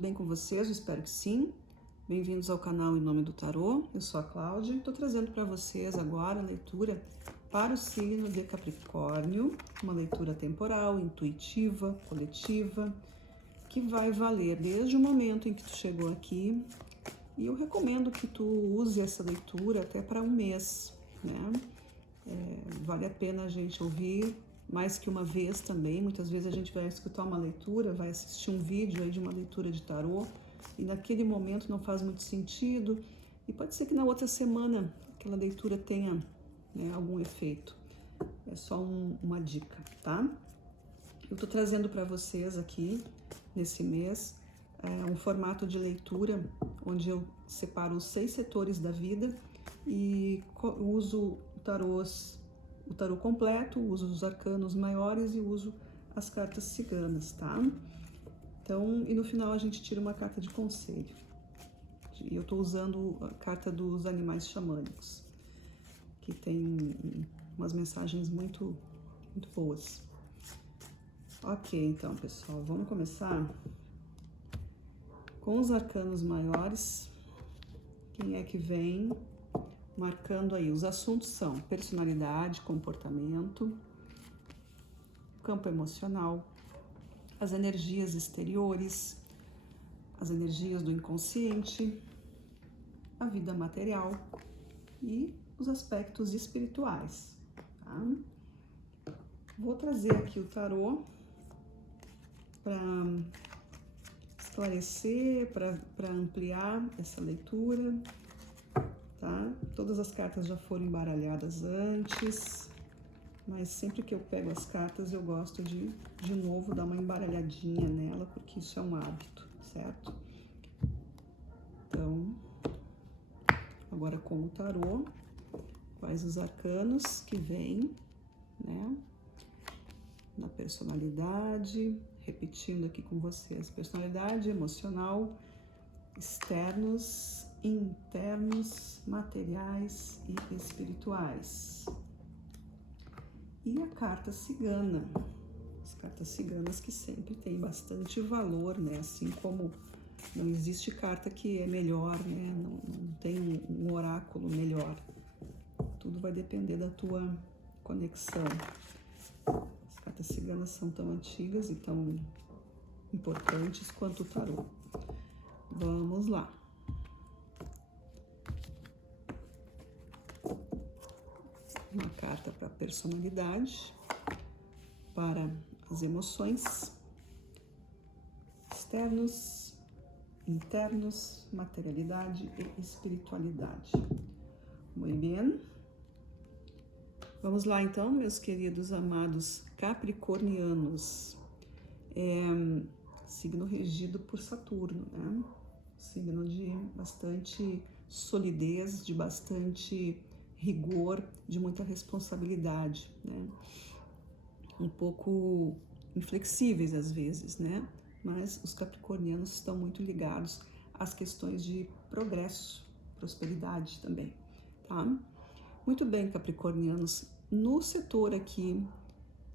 Bem com vocês? Eu espero que sim. Bem-vindos ao canal Em Nome do Tarô. Eu sou a Cláudia e estou trazendo para vocês agora a leitura para o signo de Capricórnio, uma leitura temporal, intuitiva, coletiva, que vai valer desde o momento em que tu chegou aqui. E eu recomendo que tu use essa leitura até para um mês, né? Vale a pena a gente ouvir mais que uma vez também. Muitas vezes a gente vai escutar uma leitura, vai assistir um vídeo aí de uma leitura de tarô e naquele momento não faz muito sentido e pode ser que na outra semana aquela leitura tenha, né, algum efeito. É só uma dica, tá? Eu tô trazendo para vocês aqui nesse mês um formato de leitura onde eu separo os 6 setores da vida e uso o tarô completo, uso os arcanos maiores e uso as cartas ciganas, tá? Então, e no final a gente tira uma carta de conselho. E eu tô usando a carta dos animais xamânicos, que tem umas mensagens muito boas. Ok, então, pessoal, vamos começar com os arcanos maiores. Quem é que vem marcando aí? Os assuntos são personalidade, comportamento, campo emocional, as energias exteriores, as energias do inconsciente, a vida material e os aspectos espirituais, tá? Vou trazer aqui o tarô para esclarecer, para ampliar essa leitura, tá? Todas as cartas já foram embaralhadas antes, mas sempre que eu pego as cartas eu gosto de novo dar uma embaralhadinha nela, porque isso é um hábito, certo? Então, agora com o tarô, quais os arcanos que vêm, né? Na personalidade, repetindo aqui com vocês, personalidade, emocional, externos, internos, materiais e espirituais. E a carta cigana, as cartas ciganas que sempre tem bastante valor, né? Assim como não existe carta que é melhor, né? Não tem um oráculo melhor. Tudo vai depender da tua conexão. As cartas ciganas são tão antigas e tão importantes quanto o tarô. Vamos lá. Uma carta para a personalidade, para as emoções, externos, internos, materialidade e espiritualidade. Muito bem. Vamos lá então, meus queridos amados capricornianos. Signo regido por Saturno, né? Signo de bastante solidez, de bastante rigor, de muita responsabilidade, né? Um pouco inflexíveis às vezes, né? Mas os capricornianos estão muito ligados às questões de progresso, prosperidade também, tá? Muito bem, capricornianos, no setor aqui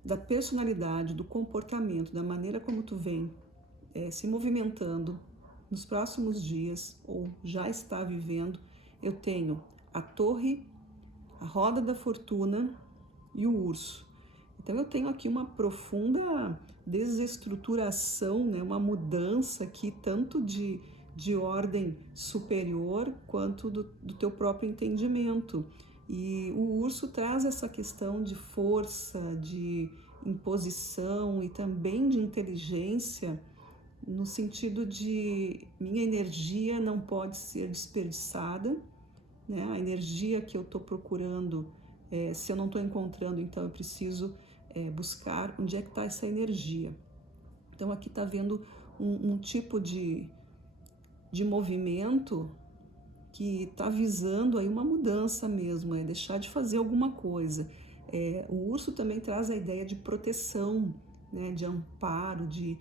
da personalidade, do comportamento, da maneira como tu vem se movimentando nos próximos dias ou já está vivendo, eu tenho a torre, a roda da fortuna e o urso. Então eu tenho aqui uma profunda desestruturação, né, uma mudança aqui tanto de ordem superior quanto do teu próprio entendimento. E o urso traz essa questão de força, de imposição e também de inteligência, no sentido de minha energia não pode ser desperdiçada, né? A energia que eu estou procurando, se eu não estou encontrando, então eu preciso buscar onde é que está essa energia. Então aqui está vendo um tipo de movimento que está visando aí uma mudança mesmo, deixar de fazer alguma coisa. O urso também traz a ideia de proteção, né, de amparo, de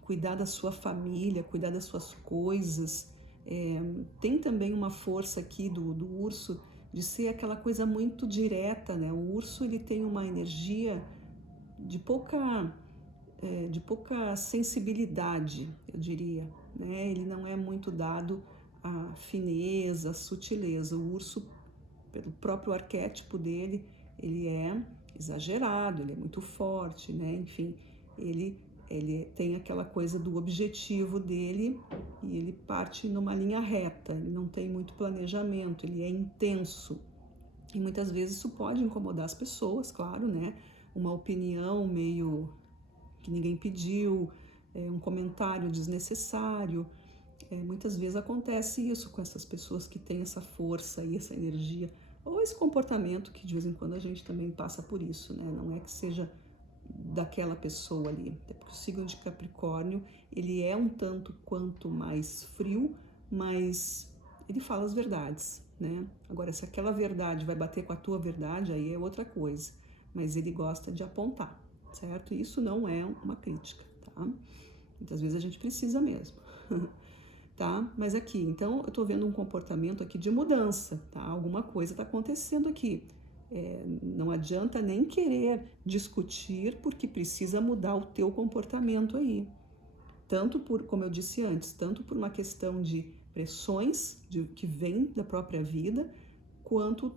cuidar da sua família, cuidar das suas coisas. Tem também uma força aqui do urso de ser aquela coisa muito direta, né? O urso ele tem uma energia de pouca de pouca sensibilidade, eu diria, né? Ele não é muito dado à fineza, à sutileza. O urso, pelo próprio arquétipo dele, ele é exagerado, ele é muito forte, né? Enfim, ele tem aquela coisa do objetivo dele e ele parte numa linha reta, ele não tem muito planejamento, ele é intenso. E muitas vezes isso pode incomodar as pessoas, claro, né? Uma opinião meio que ninguém pediu, um comentário desnecessário. Muitas vezes acontece isso com essas pessoas que têm essa força e essa energia, ou esse comportamento que de vez em quando a gente também passa por isso, né? Não é que seja daquela pessoa ali. Até porque o signo de Capricórnio, ele é um tanto quanto mais frio, mas ele fala as verdades, né? Agora, se aquela verdade vai bater com a tua verdade, aí é outra coisa. Mas ele gosta de apontar, certo? E isso não é uma crítica, tá? Muitas vezes a gente precisa mesmo. Tá? Mas aqui, então, eu tô vendo um comportamento aqui de mudança, tá? Alguma coisa tá acontecendo aqui. Não adianta nem querer discutir, porque precisa mudar o teu comportamento aí. Tanto por, como eu disse antes, tanto por uma questão de pressões que vêm da própria vida, quanto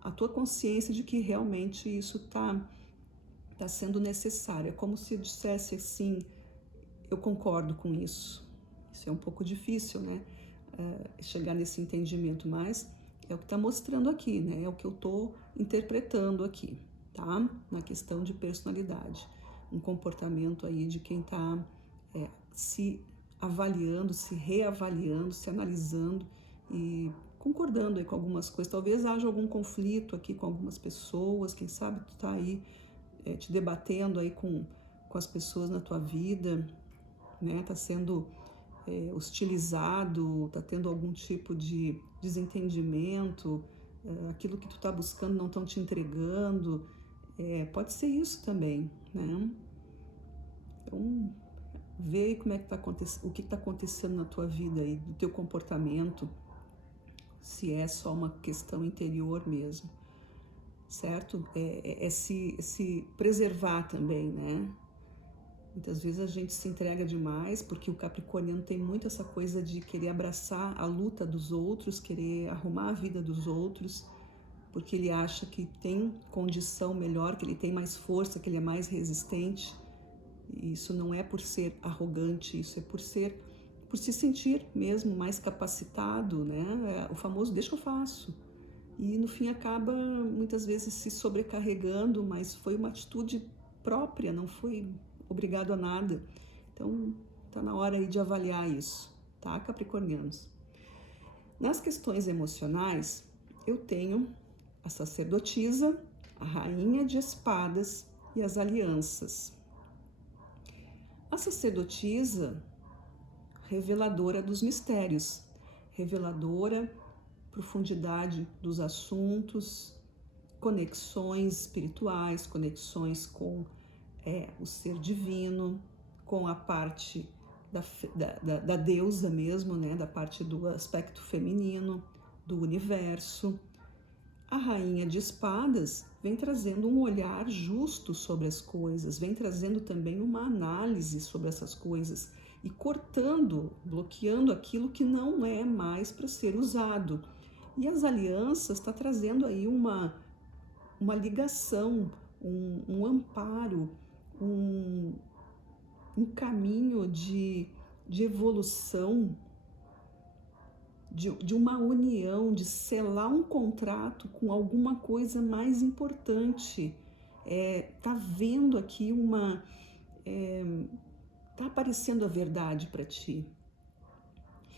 a tua consciência de que realmente isso tá sendo necessário. É como se eu dissesse assim, eu concordo com isso. Isso é um pouco difícil, né? Chegar nesse entendimento, mas é o que está mostrando aqui, né? É o que eu estou interpretando aqui, tá? Na questão de personalidade. Um comportamento aí de quem está se avaliando, se reavaliando, se analisando e concordando aí com algumas coisas. Talvez haja algum conflito aqui com algumas pessoas, quem sabe tu tá aí te debatendo aí com as pessoas na tua vida, né? Tá sendo hostilizado, tá tendo algum tipo de desentendimento, aquilo que tu tá buscando não estão te entregando, pode ser isso também, né? Então, vê aí como é que tá acontecendo, o que tá acontecendo na tua vida aí, do teu comportamento, se é só uma questão interior mesmo, certo? Se preservar também, né? Muitas vezes a gente se entrega demais, porque o capricorniano tem muito essa coisa de querer abraçar a luta dos outros, querer arrumar a vida dos outros, porque ele acha que tem condição melhor, que ele tem mais força, que ele é mais resistente. E isso não é por ser arrogante, isso é por se sentir mesmo mais capacitado, né? O famoso deixa que eu faço. E no fim acaba muitas vezes se sobrecarregando, mas foi uma atitude própria, não foi obrigado a nada. Então, tá na hora aí de avaliar isso, tá, capricornianos? Nas questões emocionais, eu tenho a sacerdotisa, a rainha de espadas e as alianças. A sacerdotisa, reveladora dos mistérios, reveladora, profundidade dos assuntos, conexões espirituais, conexões com o ser divino, com a parte da deusa mesmo, né? Da parte do aspecto feminino, do universo. A rainha de espadas vem trazendo um olhar justo sobre as coisas, vem trazendo também uma análise sobre essas coisas e cortando, bloqueando aquilo que não é mais para ser usado. E as alianças está trazendo aí uma ligação, um amparo, um caminho de evolução, de uma união, de selar um contrato com alguma coisa mais importante. Tá vendo aqui tá aparecendo a verdade para ti.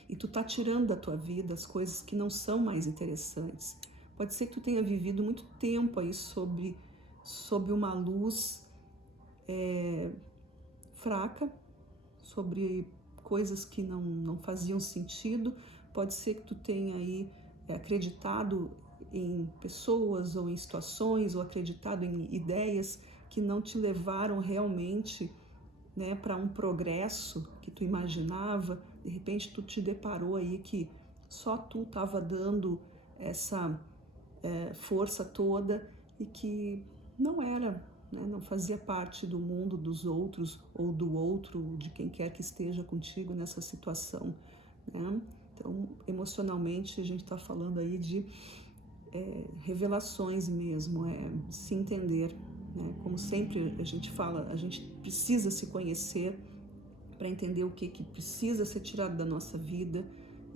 E tu tá tirando da tua vida as coisas que não são mais interessantes. Pode ser que tu tenha vivido muito tempo aí sob uma luz fraca, sobre coisas que não faziam sentido. Pode ser que tu tenha aí acreditado em pessoas ou em situações, ou acreditado em ideias que não te levaram realmente, né, para um progresso que tu imaginava. De repente tu te deparou aí que só tu estava dando essa força toda e que não era né? Não fazia parte do mundo dos outros ou do outro, de quem quer que esteja contigo nessa situação, né? Então, emocionalmente, a gente está falando aí de revelações mesmo, se entender, né? Como sempre a gente fala, a gente precisa se conhecer para entender o que precisa ser tirado da nossa vida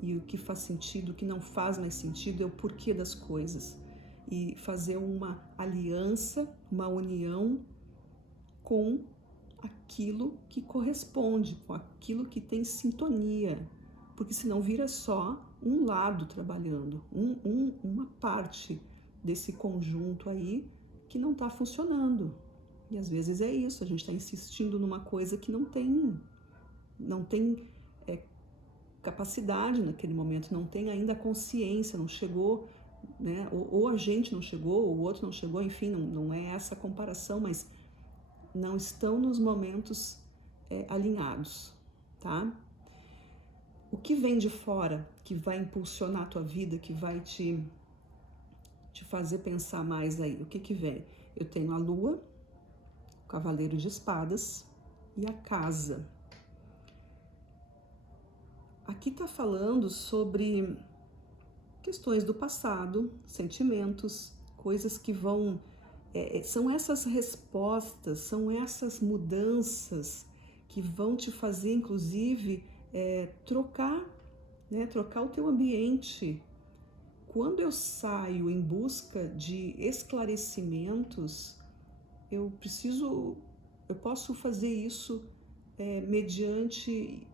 e o que faz sentido, o que não faz mais sentido, é o porquê das coisas. E fazer uma aliança, uma união com aquilo que corresponde, com aquilo que tem sintonia, porque senão vira só um lado trabalhando, uma parte desse conjunto aí que não está funcionando. E às vezes é isso, a gente está insistindo numa coisa que não tem capacidade naquele momento, não tem ainda consciência, não chegou, né? Ou a gente não chegou, ou o outro não chegou, enfim, não é essa a comparação, mas não estão nos momentos alinhados, tá? O que vem de fora, que vai impulsionar a tua vida, que vai te fazer pensar mais aí, o que vem? Eu tenho a Lua, o Cavaleiro de Espadas e a Casa. Aqui tá falando sobre questões do passado, sentimentos, coisas que vão... são essas respostas, são essas mudanças que vão te fazer, inclusive, trocar o teu ambiente. Quando eu saio em busca de esclarecimentos, eu posso fazer isso mediante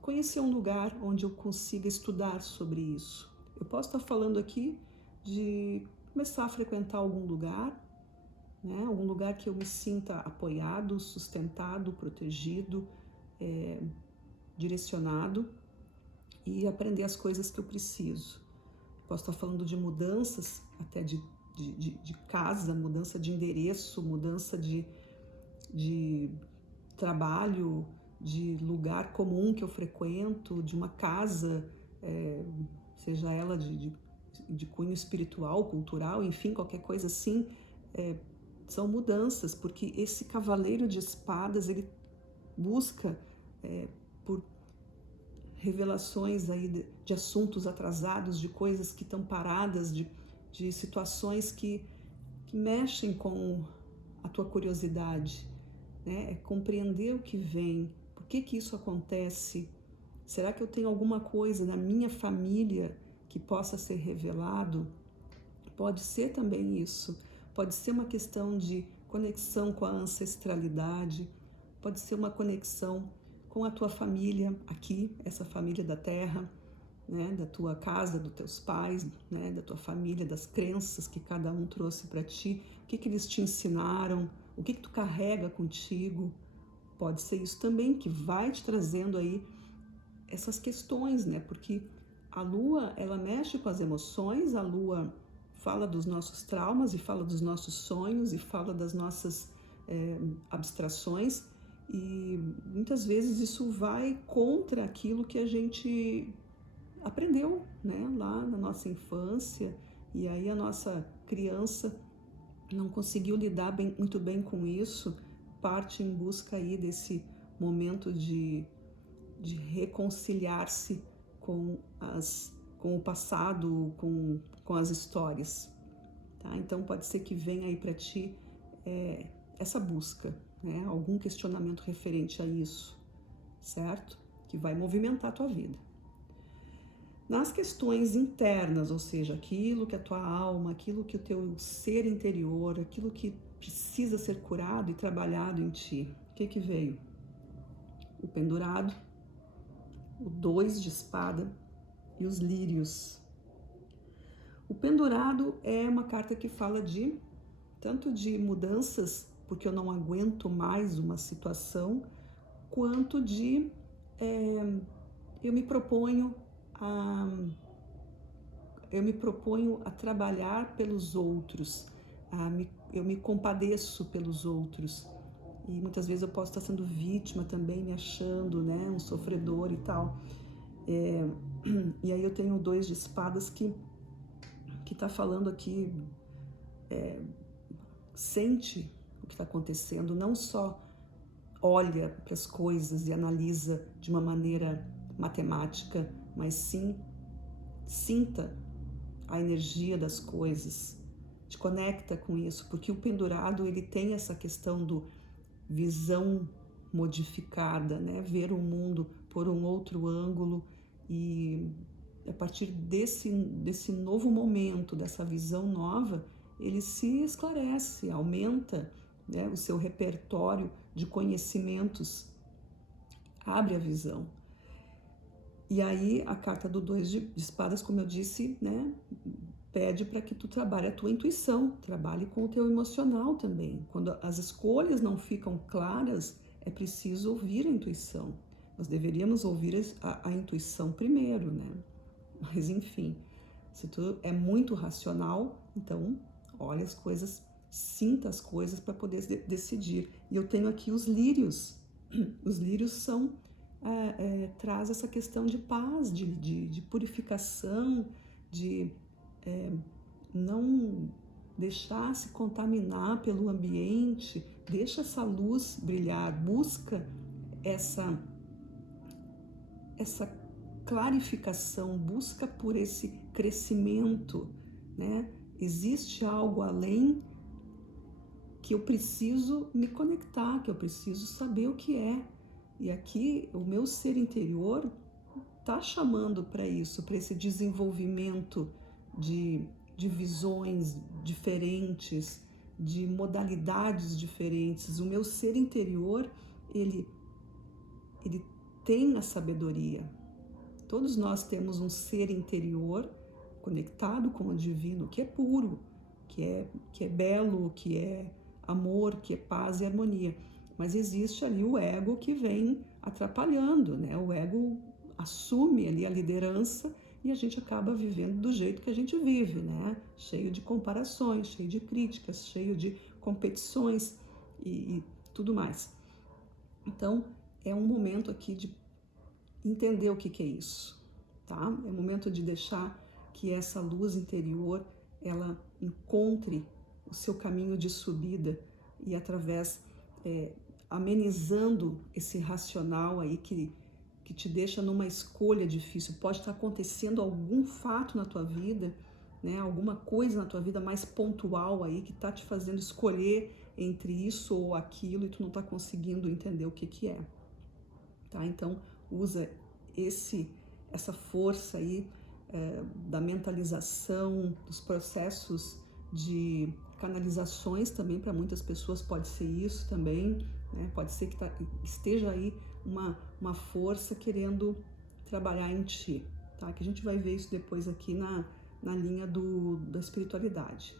conhecer um lugar onde eu consiga estudar sobre isso. Eu posso estar falando aqui de começar a frequentar algum lugar, né? Algum lugar que eu me sinta apoiado, sustentado, protegido, direcionado, e aprender as coisas que eu preciso. Posso estar falando de mudanças, até de casa, mudança de endereço, mudança de trabalho, de lugar comum que eu frequento, de uma casa, seja ela de cunho espiritual, cultural, enfim, qualquer coisa assim, são mudanças, porque esse Cavaleiro de Espadas, ele busca por revelações aí de assuntos atrasados, de coisas que estão paradas, de situações que mexem com a tua curiosidade, né? É compreender o que vem, por que isso acontece, será que eu tenho alguma coisa na minha família que possa ser revelado? Pode ser também isso, pode ser uma questão de conexão com a ancestralidade, pode ser uma conexão com a tua família aqui, essa família da terra, né, da tua casa, dos teus pais, né, da tua família, das crenças que cada um trouxe para ti, o que eles te ensinaram, o que tu carrega contigo. Pode ser isso também que vai te trazendo aí essas questões, né? Porque a Lua, ela mexe com as emoções, a Lua fala dos nossos traumas e fala dos nossos sonhos e fala das nossas abstrações, e muitas vezes isso vai contra aquilo que a gente aprendeu, né, lá na nossa infância, e aí a nossa criança não conseguiu lidar muito bem com isso, parte em busca aí desse momento de reconciliar-se com o passado, com as histórias, tá? Então pode ser que venha aí para ti essa busca, né? Algum questionamento referente a isso, certo? Que vai movimentar a tua vida. Nas questões internas, ou seja, aquilo que a tua alma, aquilo que o teu ser interior, aquilo que precisa ser curado e trabalhado em ti, o que veio? O Pendurado, o 2 de espada e os lírios. O Pendurado é uma carta que fala tanto de mudanças, porque eu não aguento mais uma situação, quanto de eu me proponho a trabalhar pelos outros, eu me compadeço pelos outros. E muitas vezes eu posso estar sendo vítima também, me achando, né, um sofredor e tal. E aí eu tenho o 2 de espadas que está falando aqui, sente que está acontecendo, não só olha para as coisas e analisa de uma maneira matemática, mas sim sinta a energia das coisas, te conecta com isso, porque o pendurado ele tem essa questão do visão modificada, né? Ver o mundo por um outro ângulo, e a partir desse novo momento, dessa visão nova, ele se esclarece, aumenta, né, o seu repertório de conhecimentos, abre a visão. E aí a carta do 2 de espadas, como eu disse, né, pede para que tu trabalhe a tua intuição, trabalhe com o teu emocional também. Quando as escolhas não ficam claras, é preciso ouvir a intuição. Nós deveríamos ouvir a intuição primeiro, né? Mas enfim, se tu é muito racional, então olha as coisas, sinta as coisas para poder decidir. E eu tenho aqui os lírios. Os lírios são traz essa questão de paz, de purificação, de não deixar se contaminar pelo ambiente, deixa essa luz brilhar, busca essa clarificação, busca por esse crescimento, né? Existe algo além que eu preciso me conectar, que eu preciso saber o que é. E aqui o meu ser interior está chamando para isso, para esse desenvolvimento de visões diferentes, de modalidades diferentes. O meu ser interior, ele tem a sabedoria. Todos nós temos um ser interior conectado com o divino, que é puro, que é belo, que é amor, que é paz e harmonia. Mas existe ali o ego que vem atrapalhando, né? O ego assume ali a liderança e a gente acaba vivendo do jeito que a gente vive, né? Cheio de comparações, cheio de críticas, cheio de competições e tudo mais. Então, é um momento aqui de entender o que é isso, tá? É um momento de deixar que essa luz interior, ela encontre o seu caminho de subida e através, amenizando esse racional aí que te deixa numa escolha difícil. Pode estar acontecendo algum fato na tua vida, né? Alguma coisa na tua vida mais pontual aí que está te fazendo escolher entre isso ou aquilo e tu não está conseguindo entender o que é, tá? Então, usa essa força aí da mentalização, dos processos de canalizações também. Para muitas pessoas pode ser isso também, né? Pode ser que esteja aí uma força querendo trabalhar em ti, tá? Que a gente vai ver isso depois aqui na linha da espiritualidade.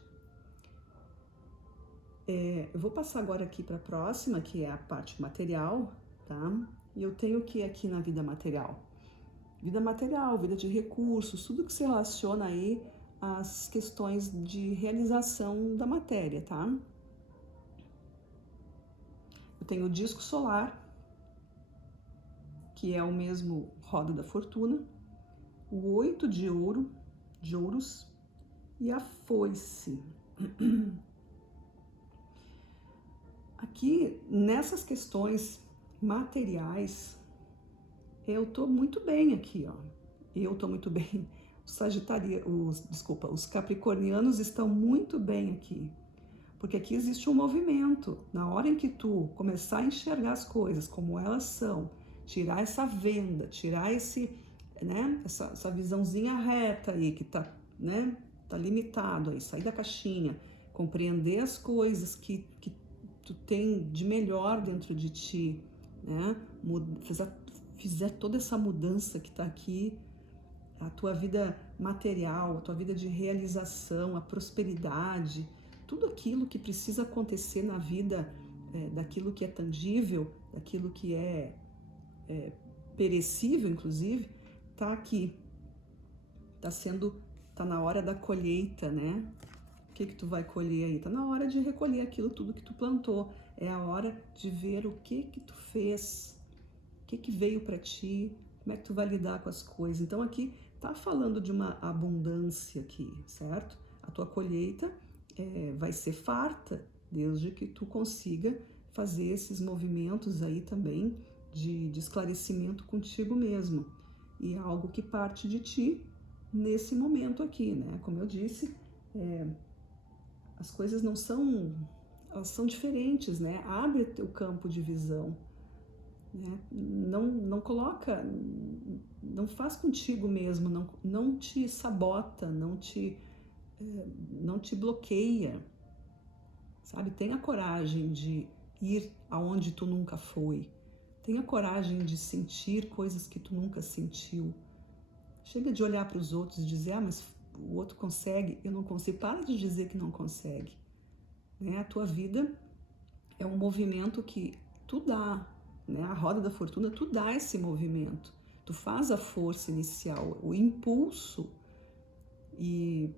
Eu vou passar agora aqui para a próxima, que é a parte material, tá? E eu tenho o que aqui na vida material? Vida material, vida de recursos, tudo que se relaciona aí às questões de realização da matéria, tá? Eu tenho o disco solar, que é o mesmo roda da fortuna, o 8 de ouros e a foice. Aqui, nessas questões materiais, eu tô muito bem aqui, ó. Eu tô muito bem. Os capricornianos estão muito bem aqui. Porque aqui existe um movimento. Na hora em que tu começar a enxergar as coisas como elas são, tirar essa venda, tirar essa visãozinha reta aí que tá, né, tá limitado aí, sair da caixinha, compreender as coisas que tu tem de melhor dentro de ti, né? Fizer toda essa mudança que tá aqui, a tua vida material, a tua vida de realização, a prosperidade, tudo aquilo que precisa acontecer na vida, daquilo que é tangível, daquilo que é perecível, inclusive, tá aqui. Tá na hora da colheita, né? O que tu vai colher aí? Tá na hora de recolher aquilo tudo que tu plantou. É a hora de ver o que tu fez, o que veio para ti, como é que tu vai lidar com as coisas. Então aqui tá falando de uma abundância aqui, certo? A tua colheita vai ser farta, desde que tu consiga fazer esses movimentos aí também de esclarecimento contigo mesmo. E é algo que parte de ti nesse momento aqui, né? Como eu disse, as coisas não são, elas são diferentes, né? Abre o campo de visão, né? Não coloca, não faz contigo mesmo, não te sabota, não te bloqueia, sabe? Tenha coragem de ir aonde tu nunca foi. Tenha coragem de sentir coisas que tu nunca sentiu. Chega de olhar para os outros e dizer, mas o outro consegue, eu não consigo. Para de dizer que não consegue. Né? A tua vida é um movimento que tu dá, né? A roda da fortuna, tu dá esse movimento. Tu faz a força inicial, o impulso, e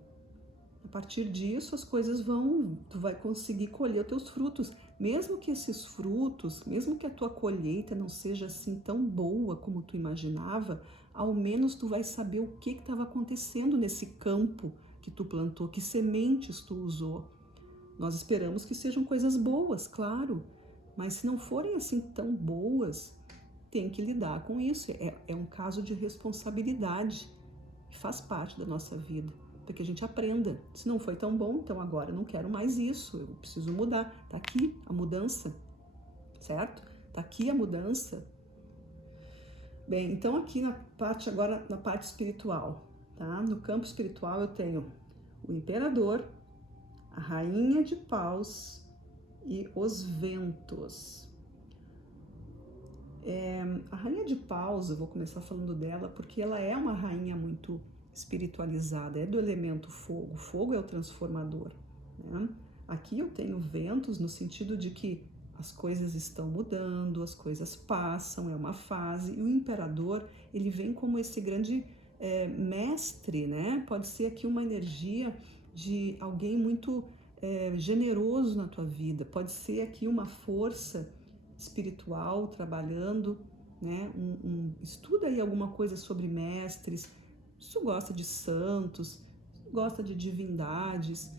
a partir disso as coisas tu vai conseguir colher os teus frutos. Mesmo que esses frutos, mesmo que a tua colheita não seja assim tão boa como tu imaginava, ao menos tu vai saber o que estava acontecendo nesse campo que tu plantou, que sementes tu usou. Nós esperamos que sejam coisas boas, claro, mas se não forem assim tão boas, tem que lidar com isso. É um caso de responsabilidade, faz parte da nossa vida, para que a gente aprenda. Se não foi tão bom, então agora eu não quero mais isso, eu preciso mudar. Tá aqui a mudança, certo? Tá aqui a mudança. Bem, então aqui agora na parte espiritual, tá? No campo espiritual eu tenho o imperador, a rainha de paus e os ventos. A rainha de paus, eu vou começar falando dela porque ela é uma rainha muito espiritualizada, é do elemento fogo. Fogo é o transformador, né? Aqui eu tenho ventos no sentido de que as coisas estão mudando, as coisas passam, é uma fase, e o imperador, ele vem como esse grande mestre, né? Pode ser aqui uma energia de alguém muito generoso na tua vida, pode ser aqui uma força espiritual trabalhando, né? Estuda aí alguma coisa sobre mestres, se tu gosta de santos, gosta de divindades,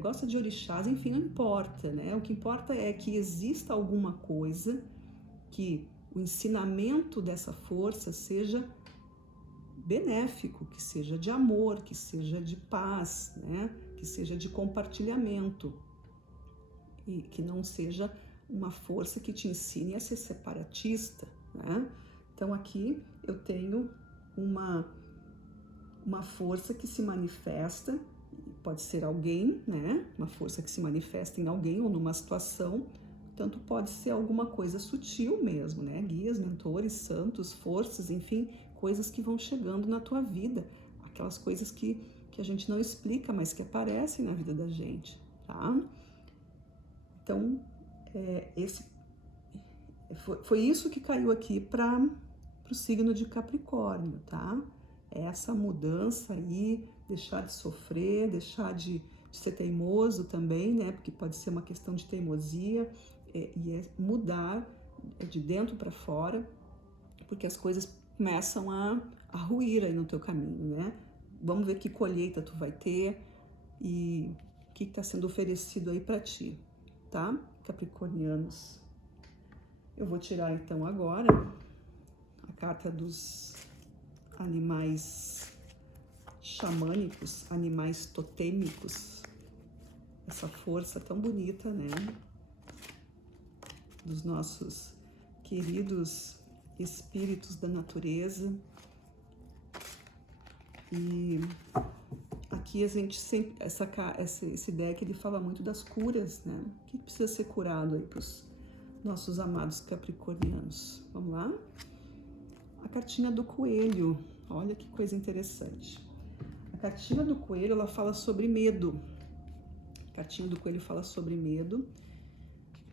gosta de orixás, enfim, não importa, né? O que importa é que exista alguma coisa, que o ensinamento dessa força seja benéfico, que seja de amor, que seja de paz, né? Que seja de compartilhamento e que não seja uma força que te ensine a ser separatista, né? Então aqui eu tenho uma força que se manifesta, pode ser alguém, né? Uma força que se manifesta em alguém ou numa situação, tanto pode ser alguma coisa sutil mesmo, né? Guias, mentores, santos, forças, enfim, coisas que vão chegando na tua vida, aquelas coisas que a gente não explica, mas que aparecem na vida da gente, tá? Então, foi isso que caiu aqui para o signo de Capricórnio, tá? Essa mudança aí, deixar de sofrer, deixar de ser teimoso também, né? Porque pode ser uma questão de teimosia, e mudar de dentro para fora, porque as coisas começam a ruir aí no teu caminho, né? Vamos ver que colheita tu vai ter e o que está sendo oferecido aí para ti, tá? Capricornianos. Eu vou tirar então agora a carta dos animais xamânicos, animais totêmicos, essa força tão bonita, né? Dos nossos queridos espíritos da natureza. E aqui a gente sempre, esse deck ele fala muito das curas, né? O que precisa ser curado aí para os nossos amados capricornianos? Vamos lá? A cartinha do coelho, olha que coisa interessante. A cartinha do coelho, ela fala sobre medo. A cartinha do coelho fala sobre medo,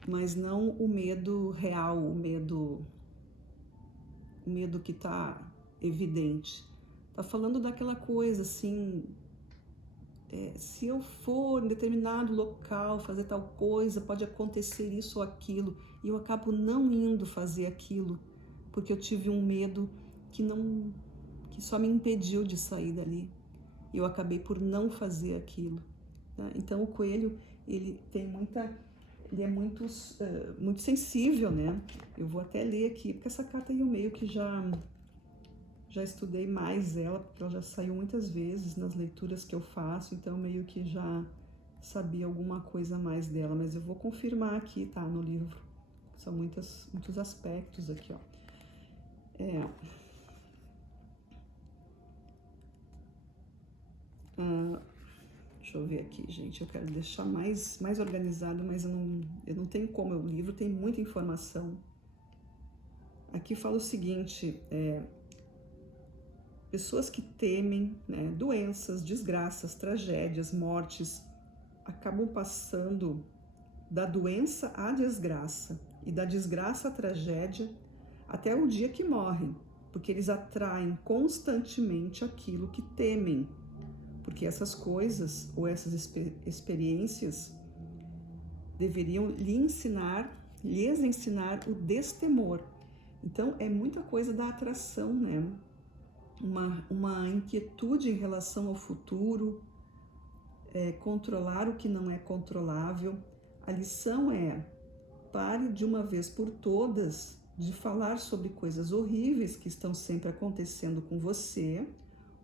mas não o medo real, o medo que tá evidente. Tá falando daquela coisa assim, se eu for em determinado local fazer tal coisa, pode acontecer isso ou aquilo, e eu acabo não indo fazer aquilo, porque eu tive um medo que só me impediu de sair dali. Eu acabei por não fazer aquilo, tá? Então o coelho, ele tem muita ele é muito, muito sensível, né? Eu vou até ler aqui, porque essa carta aí eu meio que já estudei mais ela, porque ela já saiu muitas vezes nas leituras que eu faço, então eu meio que já sabia alguma coisa a mais dela, mas eu vou confirmar aqui, tá, no livro. São muitos aspectos aqui, ó. Deixa eu ver aqui, gente, eu quero deixar mais organizado, mas eu não tenho como, o livro tem muita informação. Aqui fala o seguinte, pessoas que temem, né, doenças, desgraças, tragédias, mortes, acabam passando da doença à desgraça e da desgraça à tragédia até o dia que morrem, porque eles atraem constantemente aquilo que temem, porque essas coisas ou essas experiências deveriam lhes ensinar o destemor. Então é muita coisa da atração, né? Uma inquietude em relação ao futuro, controlar o que não é controlável. A lição é: pare de uma vez por todas de falar sobre coisas horríveis que estão sempre acontecendo com você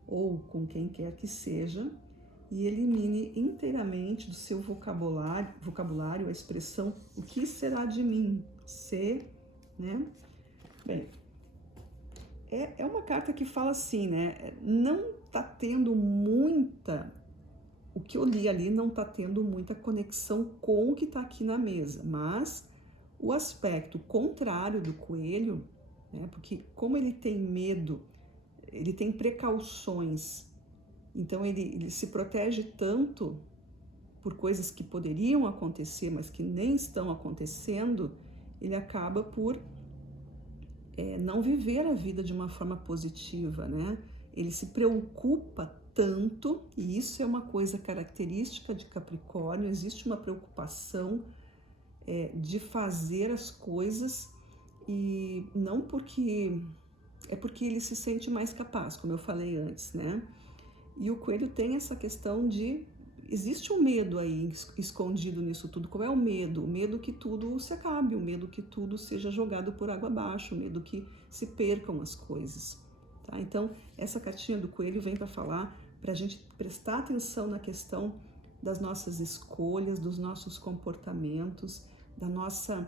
ou com quem quer que seja, e elimine inteiramente do seu vocabulário a expressão "o que será de mim?", né? Bem, é uma carta que fala assim, né? Não tá tendo muita, o que eu li ali não tá tendo muita conexão com o que tá aqui na mesa, mas o aspecto contrário do coelho, né? Porque como ele tem medo, ele tem precauções, então ele se protege tanto por coisas que poderiam acontecer, mas que nem estão acontecendo, ele acaba por não viver a vida de uma forma positiva, né? Ele se preocupa tanto, e isso é uma coisa característica de Capricórnio, existe uma preocupação de fazer as coisas, e não porque... é porque ele se sente mais capaz, como eu falei antes, né? E o coelho tem essa questão de... existe um medo aí escondido nisso tudo. Qual é o medo? O medo que tudo se acabe, o medo que tudo seja jogado por água abaixo, o medo que se percam as coisas. Tá? Então, essa cartinha do coelho vem para falar, para a gente prestar atenção na questão das nossas escolhas, dos nossos comportamentos, da nossa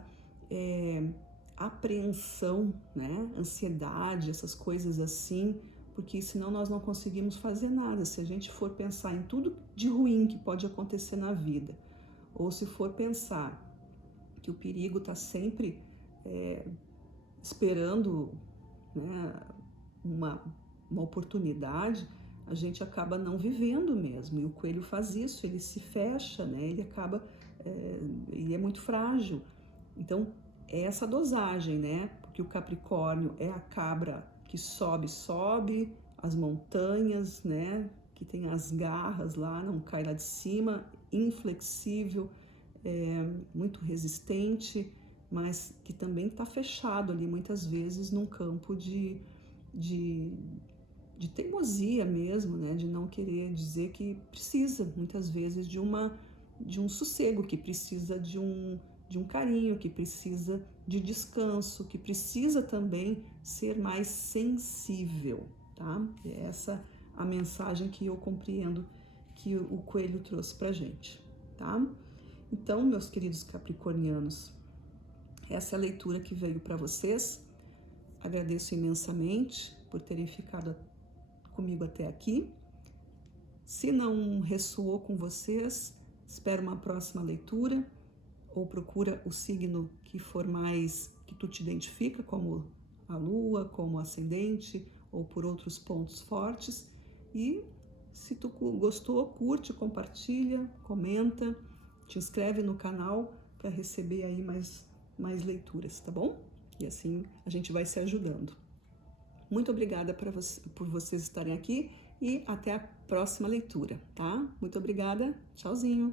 apreensão, né? Ansiedade, essas coisas assim, porque senão nós não conseguimos fazer nada. Se a gente for pensar em tudo de ruim que pode acontecer na vida, ou se for pensar que o perigo está sempre esperando, né, uma oportunidade, a gente acaba não vivendo mesmo. E o coelho faz isso, ele se fecha, né? Ele acaba, ele é muito frágil. Então, é essa dosagem, né? Porque o Capricórnio é a cabra que sobe as montanhas, né? Que tem as garras lá, não cai lá de cima, inflexível, muito resistente, mas que também está fechado ali muitas vezes num campo de teimosia mesmo, né? De não querer dizer que precisa muitas vezes de um sossego, que precisa de um carinho, que precisa de descanso, que precisa também ser mais sensível, tá? É essa a mensagem que eu compreendo que o coelho trouxe pra gente, tá? Então, meus queridos capricornianos, essa é a leitura que veio para vocês. Agradeço imensamente por terem ficado comigo até aqui. Se não ressoou com vocês, espero uma próxima leitura, ou procura o signo que for mais, que tu te identifica, como a lua, como ascendente, ou por outros pontos fortes. E se tu gostou, curte, compartilha, comenta, te inscreve no canal para receber aí mais leituras, tá bom? E assim a gente vai se ajudando. Muito obrigada por vocês estarem aqui e até a próxima leitura, tá? Muito obrigada, tchauzinho!